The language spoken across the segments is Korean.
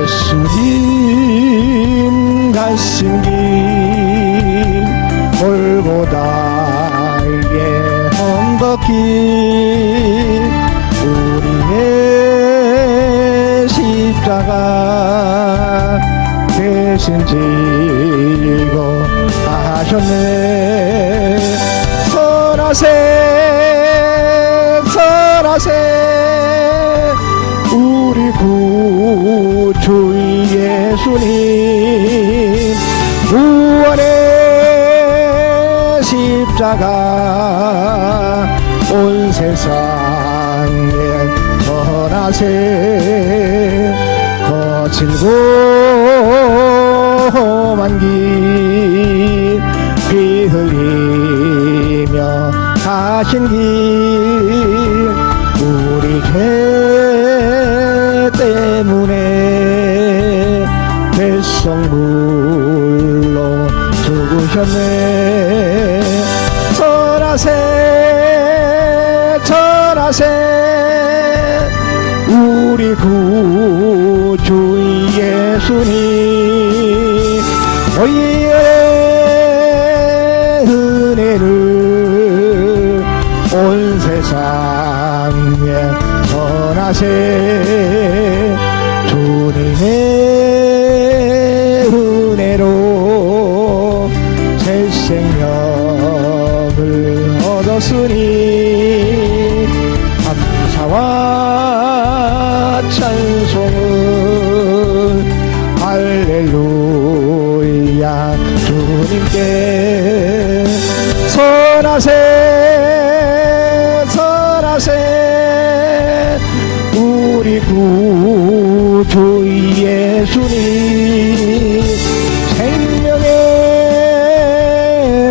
예수님 가신 길 골고다의 언덕길 우리의 십자가 대신 지고 하셨네. 설하세 우리 구주 예수님 구원의 십자가 온 세상에 전하세. 거칠고 험한 길 피 흘리며 가신 길 우리 죄 때문에 대성물로 죽으셨네. 전하세 우리 구주 예수님 너희의 은혜를 온 세상에 전하세. 주님의 은혜로 새 생명을 얻었으니 감사와 찬송을 할렐루야 주님께. 설하세 우리 구주 예수님 생명의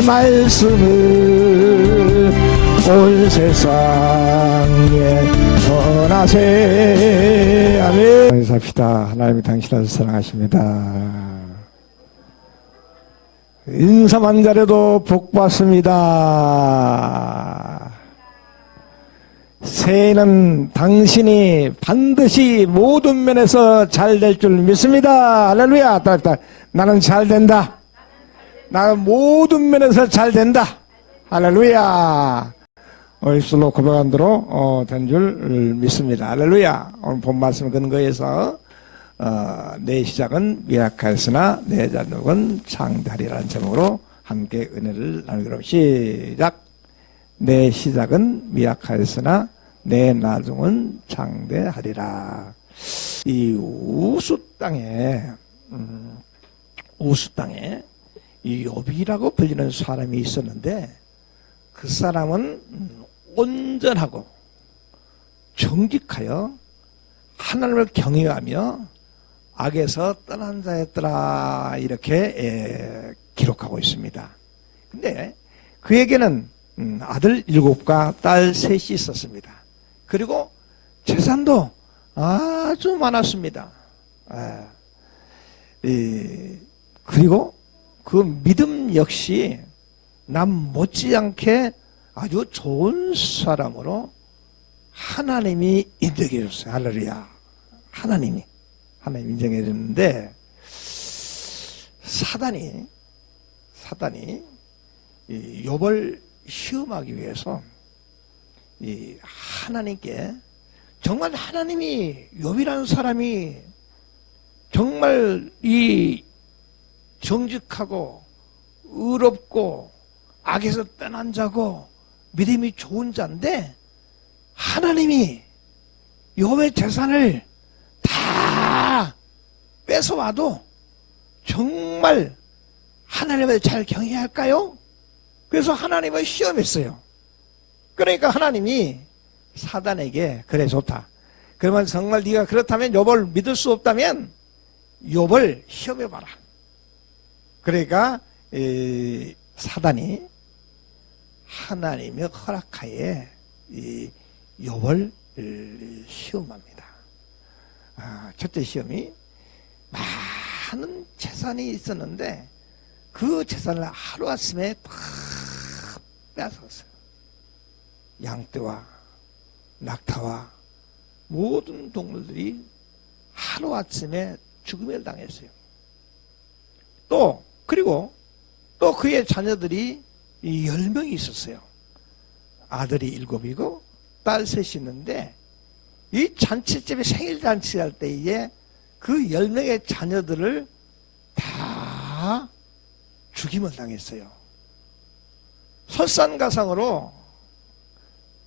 말씀을 온 세상에 전하세. 아멘. 인사합시다. 하나님이 당신을 사랑하십니다. 인사만 잘해도 복 받습니다. 새해는 당신이 반드시 모든 면에서 잘 될 줄 믿습니다. 할렐루야. 나는 잘 된다. 나는 모든 면에서 잘 된다. 할렐루야. 입술로 고백한 대로 된 줄 믿습니다. 할렐루야. 오늘 본 말씀 근거에서 내 시작은 미약하였으나 내 잔혹은 창대하리라는 제목으로 함께 은혜를 나누기로 합니다. 시작. 내 시작은 미약하였으나 내 나중은 창대하리라. 이 우수 땅에 이 욥이라고 불리는 사람이 있었는데 그 사람은 온전하고 정직하여 하나님을 경외하며 악에서 떠난 자였더라 이렇게 기록하고 있습니다. 근데 그에게는 아들 7과 딸 3이 있었습니다. 그리고 재산도 아주 많았습니다. 그리고 그 믿음 역시 남 못지않게 아주 좋은 사람으로 하나님이 인정해 줬어요. 할렐루야. 하나님 인정해 줬는데 사단이 이 욥을 시험하기 위해서 이 하나님께 정말 하나님이 욥이라는 사람이 정말 이 정직하고 의롭고 악에서 떠난 자고 믿음이 좋은 자인데 하나님이 욥의 재산을 다 뺏어와도 정말 하나님을 잘 경외할까요? 그래서 하나님을 시험했어요. 그러니까 하나님이 사단에게 그래 좋다. 그러면 정말 네가 그렇다면 욥을 믿을 수 없다면 욥을 시험해봐라. 그러니까 사단이 하나님의 허락하에 이 욥을 시험합니다. 첫째 시험이 많은 재산이 있었는데 그 재산을 하루아침에 다 빼앗았어요. 양떼와 낙타와 모든 동물들이 하루아침에 죽음을 당했어요. 그리고 또 그의 자녀들이 10명이 있었어요. 아들이 7이고 딸 3이 있는데 이 잔치집에 생일 잔치할 때에 그 10명의 자녀들을 다 죽임을 당했어요. 설산가상으로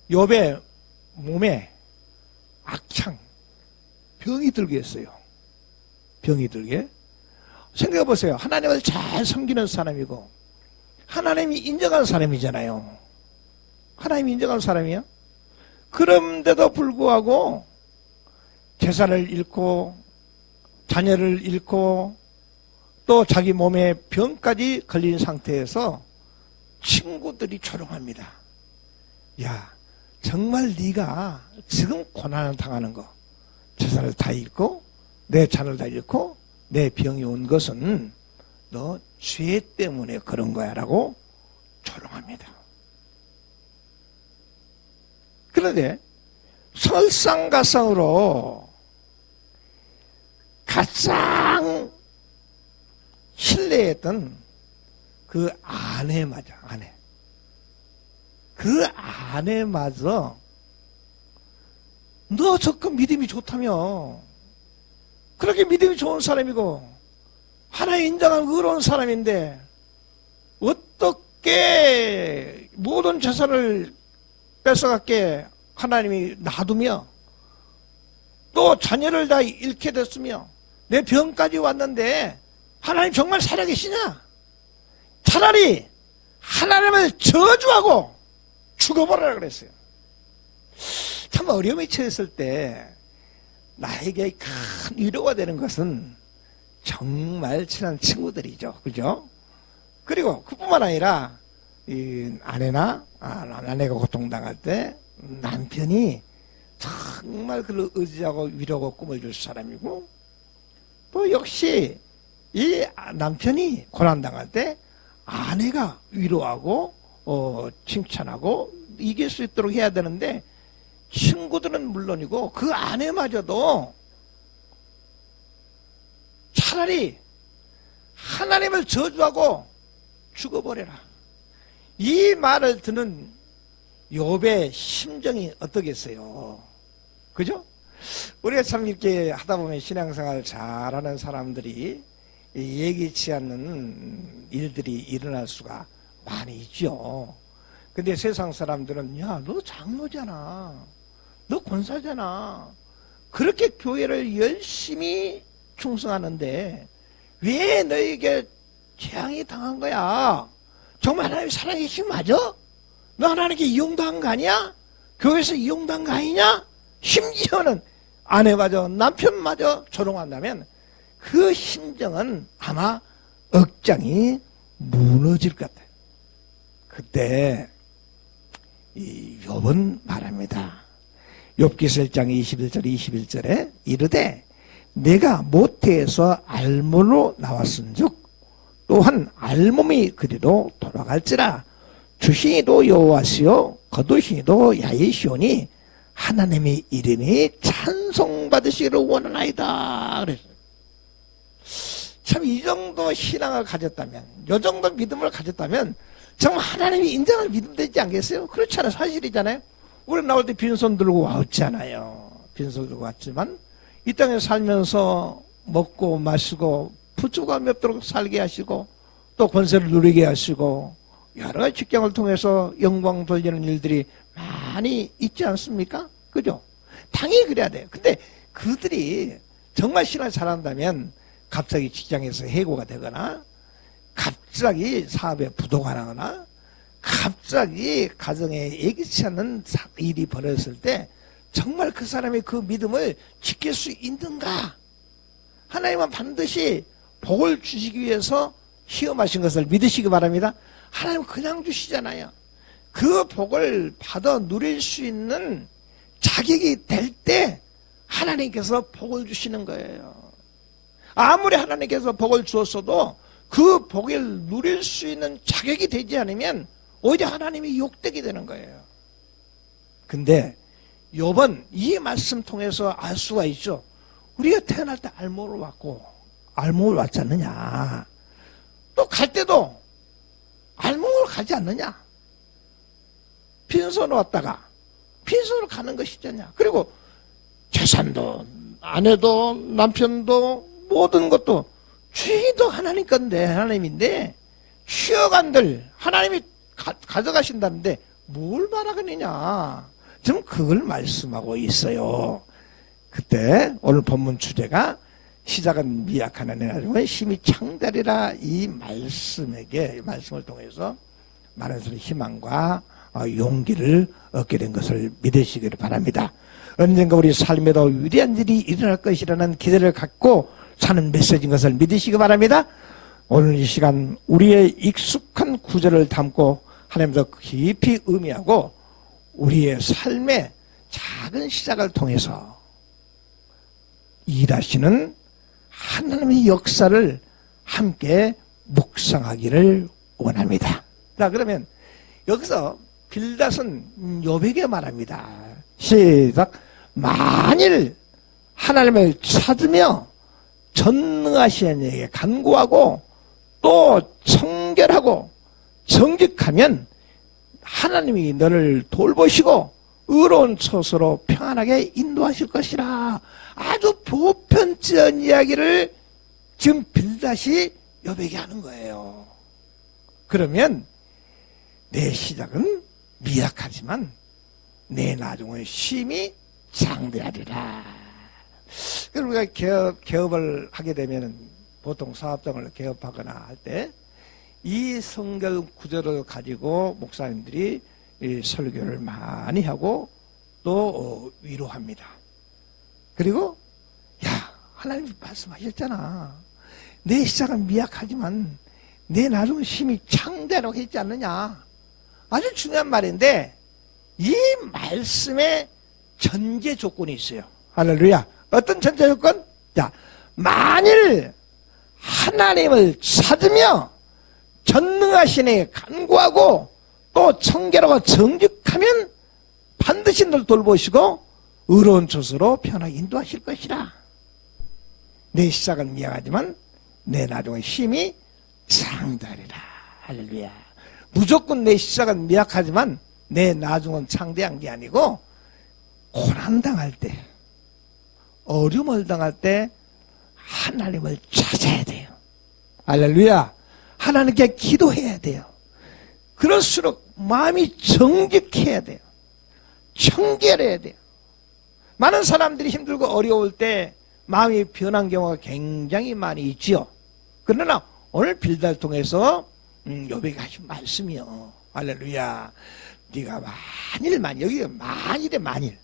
욥의 몸에 악창, 병이 들게 했어요. 병이 들게. 생각해 보세요. 하나님을 잘 섬기는 사람이고 하나님이 인정하는 사람이잖아요. 하나님이 인정하는 사람이야. 그런데도 불구하고 재산을 잃고 자녀를 잃고 또 자기 몸에 병까지 걸린 상태에서 친구들이 조롱합니다. 야, 정말 네가 지금 고난을 당하는 거, 재산을 다 잃고 내 자녀를 다 잃고 내 병이 온 것은 너 죄 때문에 그런 거야 라고 조롱합니다. 그런데 설상가상으로 가장 신뢰했던 그 아내마저 그 아내마저 너 조금 믿음이 좋다며, 그렇게 믿음이 좋은 사람이고 하나님 인정한 의로운 사람인데 어떻게 모든 재산을 뺏어갔게 하나님이 놔두며 또 자녀를 다 잃게 됐으며 내 병까지 왔는데 하나님 정말 살아계시냐? 차라리 하나님을 저주하고 죽어버리라 그랬어요. 참 어려움에 처했을 때 나에게 큰 위로가 되는 것은 정말 친한 친구들이죠. 그죠? 그리고 그뿐만 아니라 이 아내가 고통당할 때 남편이 정말 그를 의지하고 위로하고 꿈을 줄 사람이고 또 역시 이 남편이 고난당할 때 아내가 위로하고 칭찬하고 이길 수 있도록 해야 되는데 친구들은 물론이고 그 아내마저도 차라리 하나님을 저주하고 죽어버려라. 이 말을 듣는 욥의 심정이 어떻겠어요? 그죠? 우리가 참 이렇게 하다 보면 신앙생활 잘하는 사람들이 예기치 않는 일들이 일어날 수가 많이 있죠. 근데 세상 사람들은 야, 너 장로잖아, 너 권사잖아, 그렇게 교회를 열심히 충성하는데 왜 너에게 재앙이 당한 거야? 정말 하나님 살아계신 맞아? 너 하나님께 이용당한 거 아니야? 교회에서 이용당한 거 아니냐? 심지어는 아내마저 남편마저 조롱한다면 그 심정은 아마 억장이 무너질 것 같아요. 그때 이 욥은 말합니다. 욥기 1장 21절 21절에 이르되 내가 모태에서 알몸으로 나왔은즉 또한 알몸이 그리로 돌아갈지라 주시니도 여호와시요 거두시니도 야훼시오니 하나님의 이름이 찬송받으시기를 원하나이다. 그랬어요. 참 이 정도 신앙을 가졌다면, 이 정도 믿음을 가졌다면 정말 하나님이 인정할 믿음 되지 않겠어요? 그렇잖아요. 사실이잖아요. 우리 나올 때 빈손 들고 왔잖아요. 빈손 들고 왔지만 이 땅에 살면서 먹고 마시고 부추가 맺도록 살게 하시고 또 권세를 누리게 하시고 여러 가지 직장을 통해서 영광 돌리는 일들이 많이 있지 않습니까? 그죠? 당연히 그래야 돼요. 근데 그들이 정말 신앙을 잘한다면 갑자기 직장에서 해고가 되거나 갑자기 사업에 부도가 나거나 갑자기 가정에 예기치 않는 일이 벌어졌을 때 정말 그 사람의 그 믿음을 지킬 수 있는가? 하나님은 반드시 복을 주시기 위해서 시험하신 것을 믿으시기 바랍니다. 하나님은 그냥 주시잖아요. 그 복을 받아 누릴 수 있는 자격이 될 때 하나님께서 복을 주시는 거예요. 아무리 하나님께서 복을 주었어도 그 복을 누릴 수 있는 자격이 되지 않으면 오히려 하나님이 욕되게 되는 거예요. 근데 욥은 이 말씀 통해서 알 수가 있죠. 우리가 태어날 때 알목으로 왔고 알목으로 왔지 않느냐. 또 갈 때도 알목으로 가지 않느냐. 빈손으로 왔다가 빈손으로 가는 것이잖냐. 그리고 재산도 아내도 남편도 모든 것도 주인도 하나님 건데 하나님인데 쉬어간들 하나님이 가져가신다는데 뭘 말하겠느냐. 지금 그걸 말씀하고 있어요. 그때 오늘 본문 주제가 시작은 미약한 내 나중은 힘이 창대리라. 이 말씀을 통해서 많은 사람의 희망과 용기를 얻게 된 것을 믿으시기를 바랍니다. 언젠가 우리 삶에도 위대한 일이 일어날 것이라는 기대를 갖고 사는 메시지인 것을 믿으시기 바랍니다. 오늘 이 시간 우리의 익숙한 구절을 담고 하나님도 깊이 의미하고 우리의 삶의 작은 시작을 통해서 일하시는 하나님의 역사를 함께 묵상하기를 원합니다. 자, 그러면 여기서 빌닷은 욥에게 말합니다. 시작. 만일 하나님을 찾으며 전능하신 이에게 간구하고 또 청결하고 정직하면 하나님이 너를 돌보시고 의로운 처소로 평안하게 인도하실 것이라. 아주 보편적인 이야기를 지금 빌닷이 욥에게 하는 거예요. 그러면 내 시작은 미약하지만 내 나중은 심히 장대하리라. 그럼 우리가 개업을 하게 되면 보통 사업장을 개업하거나 할 때 이 성경 구절을 가지고 목사님들이 설교를 많이 하고 또 위로합니다. 그리고 하나님이 말씀하셨잖아. 내 시작은 미약하지만 내 나중은 심히 창대하라고 했지 않느냐. 아주 중요한 말인데 이 말씀에 전제 조건이 있어요. 할렐루야. 어떤 전제 조건? 자, 만일 하나님을 찾으며 전능하신 이에게 간구하고 또 청결하고 정직하면 반드시 널 돌보시고 의로운 처소로 편하게 인도하실 것이라. 내 시작은 미약하지만 내 나중은 힘이 창대하리라. 할렐루야. 무조건 내 시작은 미약하지만 내 나중은 창대한 게 아니고 고난당할 때 어려움을 당할 때 하나님을 찾아야 돼요. 할렐루야. 하나님께 기도해야 돼요. 그럴수록 마음이 정직해야 돼요. 청결해야 돼요. 많은 사람들이 힘들고 어려울 때 마음이 변한 경우가 굉장히 많이 있지요. 그러나 오늘 빌닷을 통해서 욥에게 하신 말씀이요. 할렐루야. 네가 만일 여기가 만일에 만일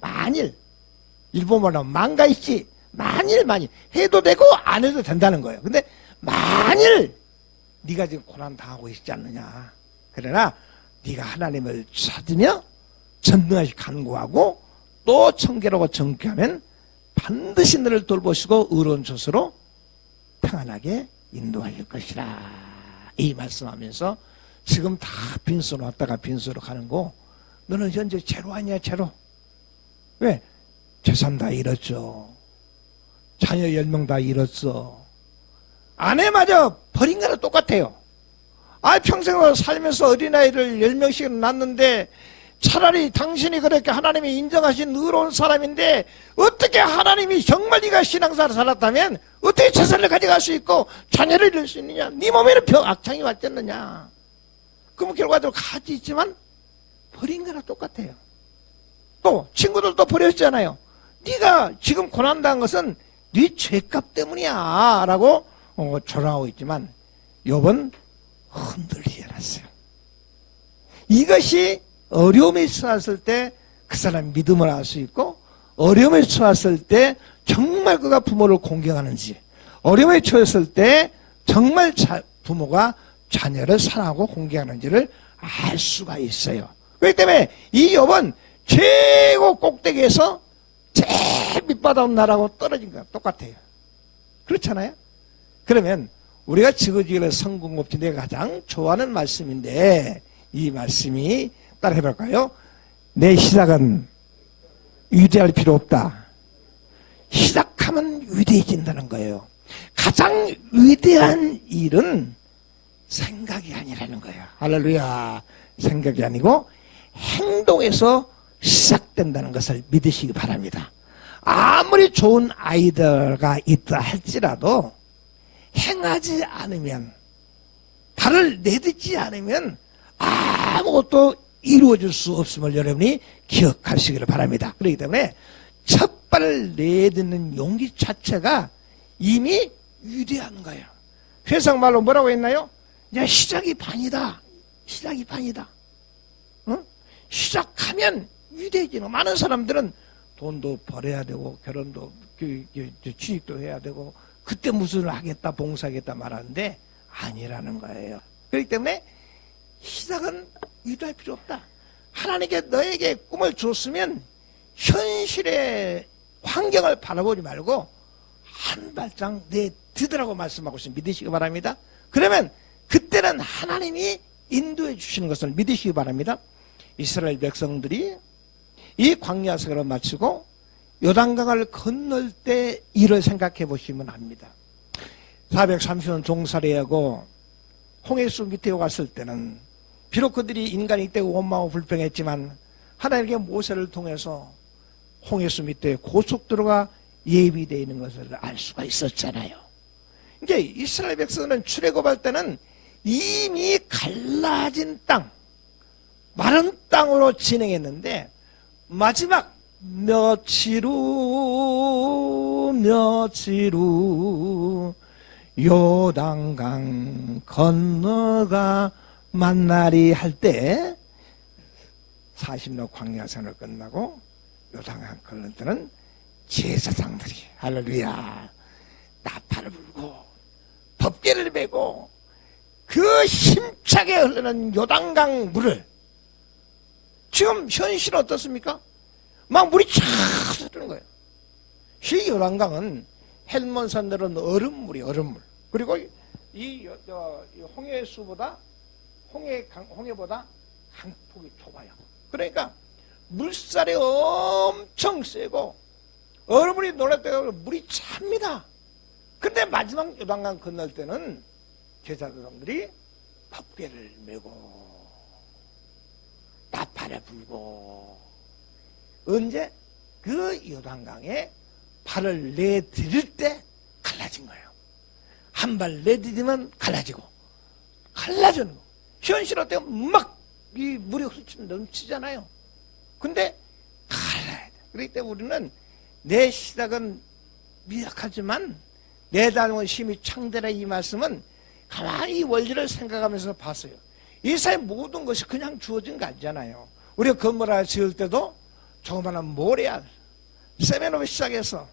만일 일본어로 만가있지 만일 해도 되고 안 해도 된다는 거예요. 근데 만일 네가 지금 고난 당하고 있지 않느냐. 그러나 네가 하나님을 찾으며 전능하시 간구하고 또 청결하고 정직하면 반드시 너를 돌보시고 의로운 처소로 평안하게 인도하실 것이라. 이 말씀하면서 지금 다 빈손으로 왔다가 빈손으로 가는 거 너는 현재 제로 아니야. 제로. 왜? 재산 다 잃었죠. 자녀 10명 다 잃었어. 아내마저 버린 거랑 똑같아요. 평생을 살면서 어린아이를 10명씩 낳았는데 차라리 당신이 그렇게 하나님이 인정하신 의로운 사람인데 어떻게 하나님이 정말 네가 신앙생활을 살았다면 어떻게 재산을 가져갈 수 있고 자녀를 잃을 수 있느냐. 네 몸에는 악창이 왔지 않느냐. 그러면 결과적으로 가지 있지만 버린 거랑 똑같아요. 또 친구들도 버렸잖아요. 네가 지금 고난당한 것은 네 죄값 때문이야 라고 조롱하고 있지만 욥은 흔들리지 않았어요. 이것이 어려움에 처했을 때 그 사람 믿음을 알 수 있고 어려움에 처했을 때 정말 그가 부모를 공경하는지 어려움에 처했을 때 정말 부모가 자녀를 사랑하고 공경하는지를 알 수가 있어요. 그렇기 때문에 이 욥은 최고 꼭대기에서 제일 밑바닥 나라고 떨어진 거랑 똑같아요. 그렇잖아요. 그러면 우리가 지그지그의 성공법칙 내가 가장 좋아하는 말씀인데 이 말씀이 따라 해볼까요? 내 시작은 위대할 필요 없다. 시작하면 위대해진다는 거예요. 가장 위대한 일은 생각이 아니라는 거예요. 할렐루야. 생각이 아니고 행동에서 시작된다는 것을 믿으시기 바랍니다. 아무리 좋은 아이디어가 있다 할지라도 행하지 않으면, 발을 내딛지 않으면 아무것도 이루어질 수 없음을 여러분이 기억하시기를 바랍니다. 그렇기 때문에 첫 발을 내딛는 용기 자체가 이미 위대한 거예요. 세상 말로 뭐라고 했나요? 이제 시작이 반이다. 시작이 반이다. 시작하면 위대해지는. 많은 사람들은 돈도 벌어야 되고 결혼도 취직도 해야 되고 그때 무슨 하겠다 봉사하겠다 말하는데 아니라는 거예요. 그렇기 때문에 시작은 위대할 필요 없다. 하나님께 너에게 꿈을 줬으면 현실의 환경을 바라보지 말고 한 발짝 내디더라고 말씀하고 있으면 믿으시기 바랍니다. 그러면 그때는 하나님이 인도해 주시는 것을 믿으시기 바랍니다. 이스라엘 백성들이 이 광야 생활을 마치고 요단강을 건널 때 일을 생각해 보시면 압니다. 430년 종살이하고 홍해수 밑에 왔을 때는 비록 그들이 인간이 때고 원망하고 불평했지만 하나님께 모세를 통해서 홍해수 밑에 고속도로가 예비되어 있는 것을 알 수가 있었잖아요. 이제 이스라엘 백성은 출애굽할 때는 이미 갈라진 땅, 마른 땅으로 진행했는데 마지막 며칠 후 요단강 건너가 만나리 할 때 40년 광야생을 끝나고 요단강 건널 때는 제사장들이 할렐루야 나팔을 불고 법궤를 메고 그 힘차게 흐르는 요단강 물을, 지금 현실은 어떻습니까? 막 물이 쫙 흐르는 거예요. 이 요단강은 헬몬산 내려온 얼음물이 얼음물. 그리고 이 홍해보다 강폭이 좁아요. 그러니까 물살이 엄청 세고 얼음물이 놀랐다고 물이 찹니다. 근데 마지막 요단강 건널 때는 제사장들이 법궤를 메고 나팔을 불고 언제 그 요단강에 발을 내디딜 때 갈라진 거예요. 한 발 내디디면 갈라지고 갈라지는 거. 현실 어때요? 막 이 물이 넘치잖아요. 근데 갈라야 돼. 그렇기 때문에 우리는 내 시작은 미약하지만 내 다음은 힘이 창대라, 이 말씀은 가만히 이 원리를 생각하면서 봤어요. 이 사회 모든 것이 그냥 주어진 거 아니잖아요. 우리가 건물 하나 지을 때도 조그마한 모래알, 세면으로 시작해서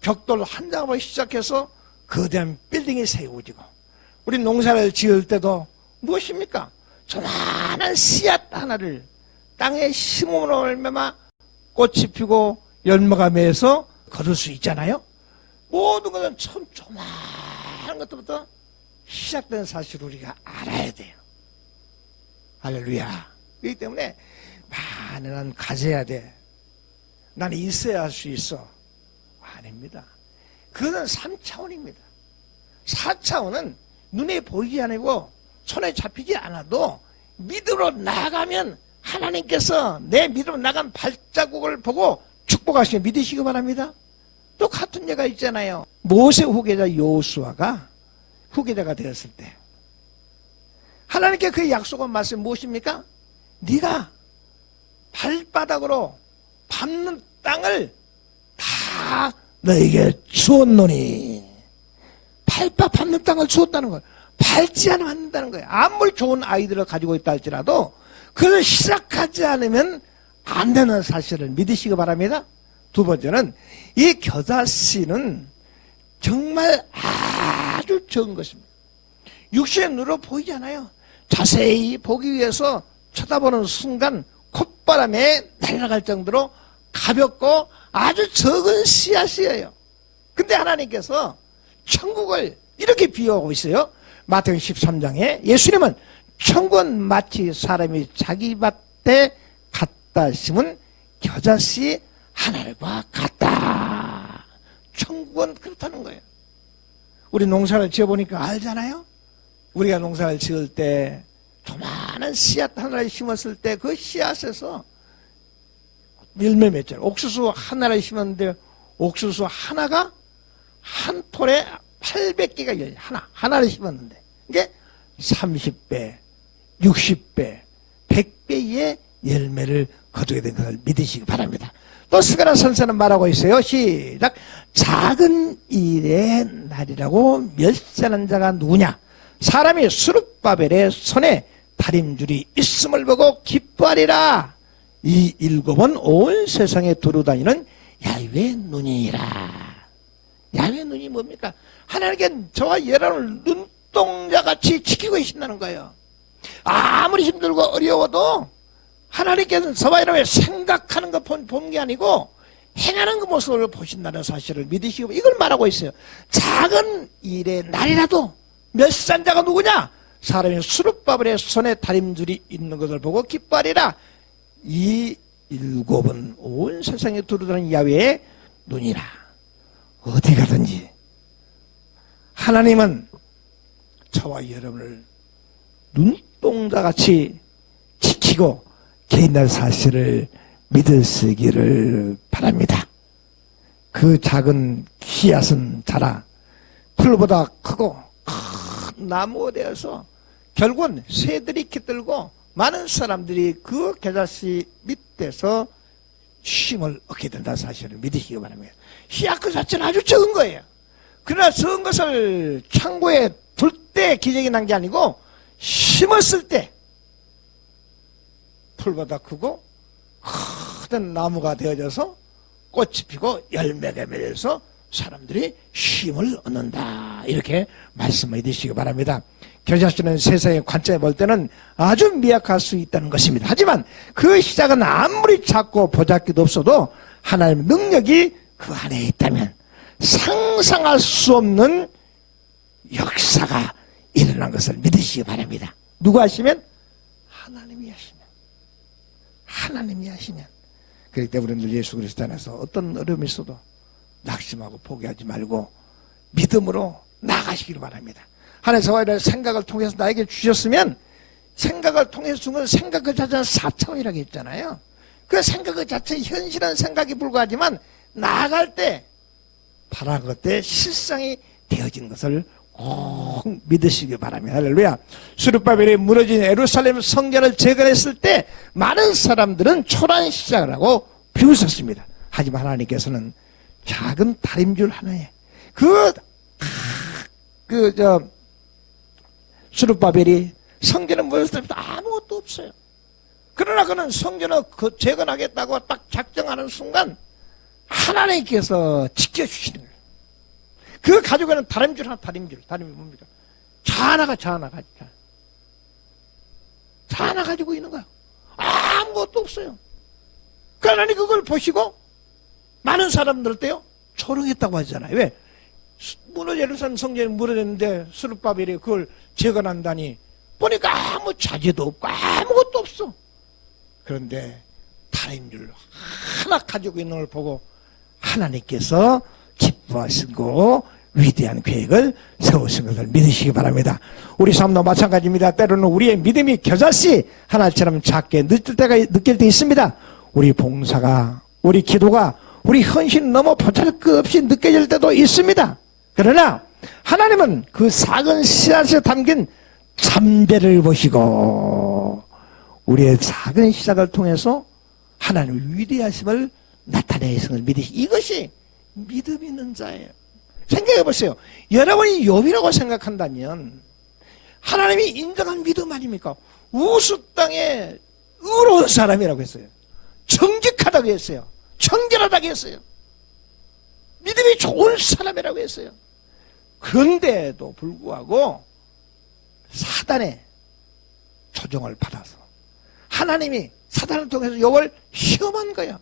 벽돌 한 장으로 시작해서 거대한 빌딩이 세워지고, 우리 농사를 지을 때도 무엇입니까? 조그마한 씨앗 하나를 땅에 심음으로 얼마나 꽃이 피고 열매가 맺어서 거둘 수 있잖아요. 모든 것은 처음 조그마한 것부터 시작된 사실을 우리가 알아야 돼요. 할렐루야. 그렇기 때문에 나는 가져야 돼, 나는 있어야 할 수 있어, 아닙니다. 그것은 3차원입니다. 4차원은 눈에 보이지 않고 손에 잡히지 않아도 믿음으로 나아가면 하나님께서 내 믿음으로 나간 발자국을 보고 축복하시며 믿으시기 바랍니다. 또 같은 예가 있잖아요. 모세 후계자 여호수아가 후계자가 되었을 때 하나님께 그 약속한 말씀이 무엇입니까? 네가 발바닥으로 밟는 땅을 다 너에게 주었노니. 발바닥 밟는 땅을 주었다는 거예요. 밟지 않으면 안 된다는 거예요. 아무리 좋은 아이들을 가지고 있다 할지라도 그걸 시작하지 않으면 안 되는 사실을 믿으시기 바랍니다. 두 번째는 이 겨자씨는 정말 아주 적은 것입니다. 육신의 눈으로 보이지 않아요. 자세히 보기 위해서 쳐다보는 순간 콧바람에 날아갈 정도로 가볍고 아주 적은 씨앗이에요. 근데 하나님께서 천국을 이렇게 비유하고 있어요. 마태복음 13장에 예수님은 천국은 마치 사람이 자기 밭에 갖다 심은 겨자씨 하늘과 같다. 천국은 그렇다는 거예요. 우리 농사를 지어보니까 알잖아요. 우리가 농사를 지을 때 조그마한 씨앗 하나를 심었을 때 그 씨앗에서 열매 맺잖아요. 옥수수 하나를 심었는데 옥수수 하나가 한 톨에 800개가 열려. 하나를 심었는데 이게 30배, 60배, 100배의 열매를 거두게 된 것을 믿으시기 바랍니다. 또 스가랴 선생은 말하고 있어요. 시작. 작은 일의 날이라고 멸시하는 자가 누구냐? 사람이 스룹바벨의 손에 다림줄이 있음을 보고 기뻐하리라. 이 일곱은 온 세상에 두루다니는 야훼의 눈이라. 야훼의 눈이 뭡니까? 하나님께 저와 여러분을 눈동자같이 지키고 계신다는 거예요. 아무리 힘들고 어려워도 하나님께서는 저와 여러분의 생각하는 것 본 게 아니고 행하는 그 모습을 보신다는 사실을 믿으시고 이걸 말하고 있어요. 작은 일의 날이라도 멸시한 자가 누구냐? 사람이 스룹바벨의 손에 다림줄이 있는 것을 보고 기뻐하리라. 이 일곱은 온 세상에 두루다니는 야훼의 눈이라. 어디 가든지 하나님은 저와 여러분을 눈동자같이 지키고 계신다는 사실을 믿으시기를 바랍니다. 그 작은 씨앗은 자라 풀보다 크고 큰 나무가 되어서 결국은 새들이 깃들고 많은 사람들이 그 겨자씨 밑에서 쉼을 얻게 된다는 사실을 믿으시기 바랍니다. 씨앗 그 자체는 아주 적은 거예요. 그러나 적은 것을 창고에 둘 때 기적이 난 게 아니고 심었을 때 풀보다 크고 큰 나무가 되어져서 꽃이 피고 열매가 맺어서 사람들이 쉼을 얻는다. 이렇게 말씀해 주시기 바랍니다. 겨자씨는 세상의 관점에 볼 때는 아주 미약할 수 있다는 것입니다. 하지만 그 시작은 아무리 작고 보잘것도 없어도 하나님의 능력이 그 안에 있다면 상상할 수 없는 역사가 일어난 것을 믿으시기 바랍니다. 누가 하시면? 하나님이 하시면. 하나님이 하시면. 그렇기 때문에 우리는 예수 그리스도 안에서 어떤 어려움이 있어도 낙심하고 포기하지 말고 믿음으로 나아가시기를 바랍니다. 하나님께서 생각을 통해서 나에게 주셨으면 생각을 통해서 준 건 생각 그 자체는 4차원이라고 했잖아요. 그 생각 그 자체 현실은 생각이 불과하지만 나아갈 때 바라는 것 때 실상이 되어진 것을 꼭 믿으시기 바랍니다. 할렐루야. 스룹바벨이 무너진 예루살렘 성전을 재건했을 때 많은 사람들은 초라한 시작을 하고 비웃었습니다. 하지만 하나님께서는 작은 다림줄 하나에 스룹바벨이 성전을 무너졌을 때 아무것도 없어요. 그러나 그는 성전을 재건하겠다고 딱 작정하는 순간 하나님께서 지켜주시는 거예요. 그 가지고 있는 다림줄 하나, 다림이 뭡니까? 자 하나 가지고 있는 거야. 아무것도 없어요. 그 하나님 그걸 보시고 많은 사람들 때요 조롱했다고 하잖아요. 왜? 예루살렘 성전이 무너졌는데 스룹바벨이 그걸 재건한다니 보니까 아무 자재도 없고 아무것도 없어. 그런데 다림줄 하나 가지고 있는 걸 보고 하나님께서 기뻐하시고 위대한 계획을 세우신 것을 믿으시기 바랍니다. 우리 삶도 마찬가지입니다. 때로는 우리의 믿음이 겨자씨 하나처럼 작게 느낄 때 있습니다. 우리 봉사가, 우리 기도가, 우리 헌신 너무 보잘것없이 느껴질 때도 있습니다. 그러나 하나님은 그 작은 씨앗에 담긴 잠재를 보시고 우리의 작은 시작을 통해서 하나님의 위대하심을 나타내시는 믿으시. 이것이 믿음 있는 자예요. 생각해 보세요. 여러분이 욥이라고 생각한다면 하나님이 인정한 믿음 아닙니까? 우수 땅에 의로운 사람이라고 했어요. 정직하다고 했어요. 청결하다고 했어요. 믿음이 좋은 사람이라고 했어요. 그런데도 불구하고 사단의 조종을 받아서 하나님이 사단을 통해서 욥을 시험한 거예요.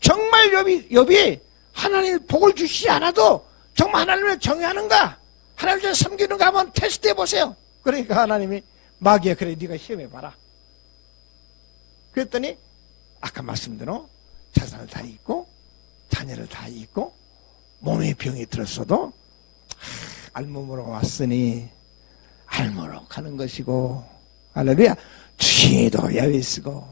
정말 욥이 하나님이 복을 주시지 않아도 정말 하나님을 정의하는가, 하나님을 섬기는가 한번 테스트해 보세요. 그러니까 하나님이 마귀야, 그래 네가 시험해 봐라. 그랬더니 아까 말씀대로 자산을 다 잃고 자녀를 다 잃고 몸에 병이 들었어도 알몸으로 왔으니 알몸으로 가는 것이고, 할렐루야. 주신이도 야외 쓰고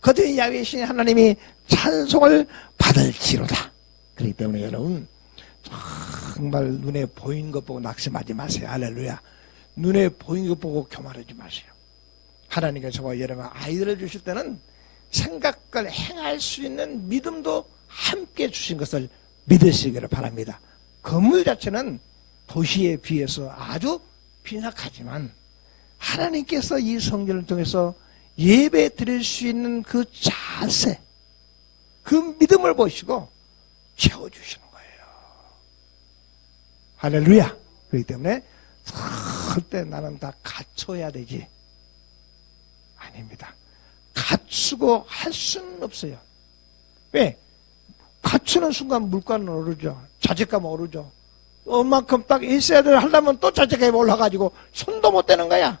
그들의 야외신 하나님이 찬송을 받을지로다. 그렇기 때문에 여러분 정말 눈에 보이는 것 보고 낙심하지 마세요. 할렐루야. 눈에 보이는 것 보고 교만하지 마세요. 하나님께서 저와 여러분 아이들을 주실 때는 생각을 행할 수 있는 믿음도 함께 주신 것을 믿으시기를 바랍니다. 건물 자체는 도시에 비해서 아주 빈약하지만 하나님께서 이 성전을 통해서 예배 드릴 수 있는 그 자세, 그 믿음을 보시고 채워주시는 거예요. 할렐루야. 그렇기 때문에 절대 나는 다 갖춰야 되지. 아닙니다. 갖추고 할 수는 없어요. 왜? 갖추는 순간 물가는 오르죠. 자책감 오르죠. 얼만큼 딱 있어야 돼 하려면 또 자책감이 올라가지고 손도 못 대는 거야.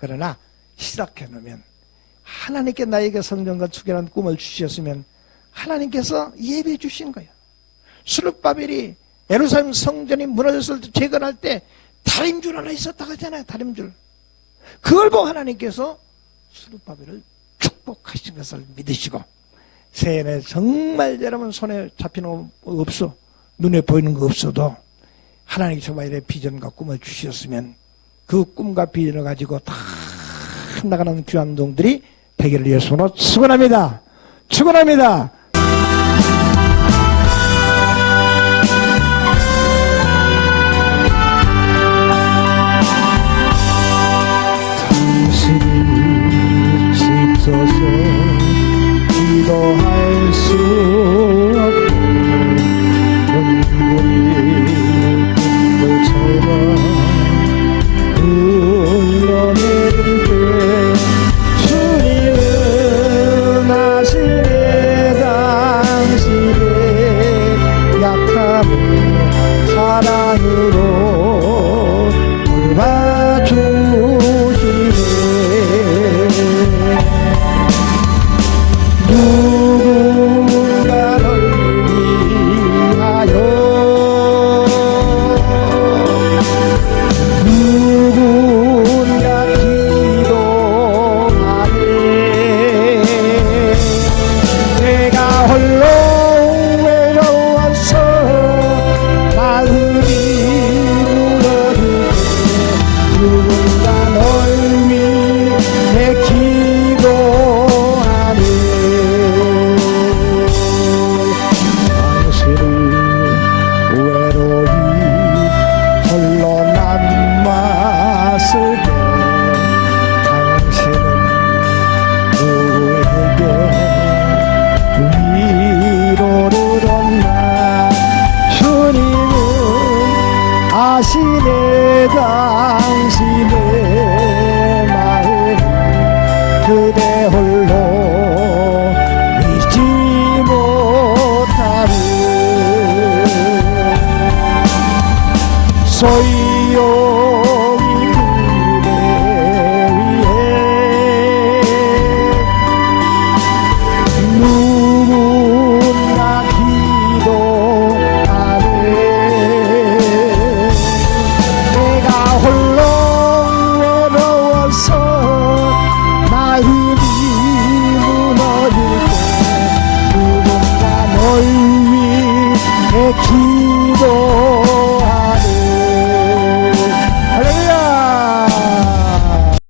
그러나 시작해 놓으면 하나님께 나에게 성전 건축이라는 꿈을 주셨으면 하나님께서 예배해 주신 거예요. 스룹바벨이 예루살렘 성전이 무너졌을 때 재건할 때 다림줄 하나 있었다고 하잖아요. 다림줄. 그걸 보고 하나님께서 스룹바벨을 축복하신 것을 믿으시고 새해에 정말 여러분 손에 잡히는 거 없어, 눈에 보이는 거 없어도 하나님이 저마다 비전과 꿈을 주셨으면 그 꿈과 비전을 가지고 다 나가는 귀한 동들이 되기를 예수로 축원합니다. 축원합니다. 당신이 지켜서 기도할 수 없는 눈물이 물처럼 흘러내릴 때 주님은 아시네 당신의 약함을 사랑으로 돌봐주시네. 누군가 널 위하여 누군가 기도하네. 내가 홀로 외로워서 마음이 무너질 때 누군가 널 위해 기도하네. 당신은 외로이 홀로 남았을 때 당신은 누구에게 위로를 얻나. 주님은 아시네 당신의 마음 그대 홀로 잊지 못하는 소용이 그대 위해 누군가 기도하네. 내가 홀로 외로워서 마음이 무너질 때 누군가 널 위해 기도